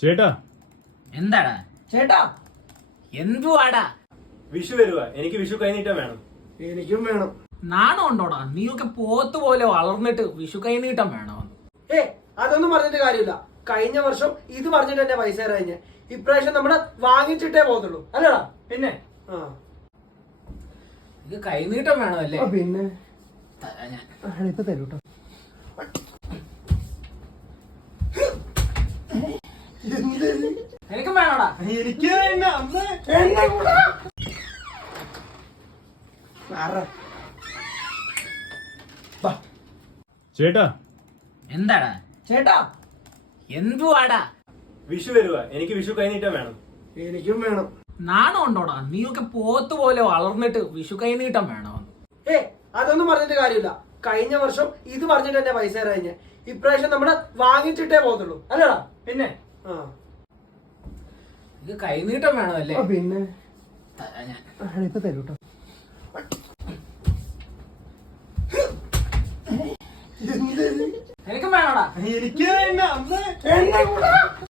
ചേട്ടാ എന്താടാ ചേട്ടാ എന്തുവാടാ? വിഷു വരുവാ, എനിക്ക് വിഷു കൈനീട്ടം വേണം. എനിക്കും വേണം. നാണം ഉണ്ടോടാ? നീയൊക്കെ പോത്ത് പോലെ വളർന്നിട്ട് വിഷു കൈനീട്ടം വേണമെന്ന്. അതൊന്നും പറഞ്ഞിട്ട് കാര്യമില്ല. കഴിഞ്ഞ വർഷം ഇത് പറഞ്ഞിട്ട് എന്റെ പൈസ കഴിഞ്ഞ് ഇപ്രാവശ്യം നമ്മള് വാങ്ങിച്ചിട്ടേ പോകത്തുള്ളൂ അല്ലടാ. പിന്നെ ആ ഇത് കൈനീട്ടം വേണമല്ലേ? പിന്നെ തരാം ഞാൻ. ഇപ്പൊ തരൂട്ടോ. എനിക്കും വേണോടാ. എനിക്ക് ചേട്ടാ എന്താടാ ചേട്ടാ എന്തുവാടാ? വിഷു വരുവാ, എനിക്ക് വിഷു കൈനീട്ടം വേണം. എനിക്കും വേണം. നാണം ഉണ്ടോടാ? നീയൊക്കെ പോത്ത് പോലെ വളർന്നിട്ട് വിഷു കൈനീട്ടം വേണമെന്ന്. അതൊന്നും പറഞ്ഞിട്ട് കാര്യമില്ല. കഴിഞ്ഞ വർഷം ഇത് പറഞ്ഞിട്ട് എന്റെ പൈസ കഴിഞ്ഞ് ഇപ്രാവശ്യം നമ്മള് വാങ്ങിച്ചിട്ടേ പോകത്തുള്ളൂ അല്ലടാ. പിന്നെ ആ ഇത് കൈനീട്ടം വേണമല്ലേ? പിന്നെ തരാം ഞാൻ. ഇപ്പൊ തരൂട്ടോ. എനിക്കും വേണോടാ. എനിക്ക്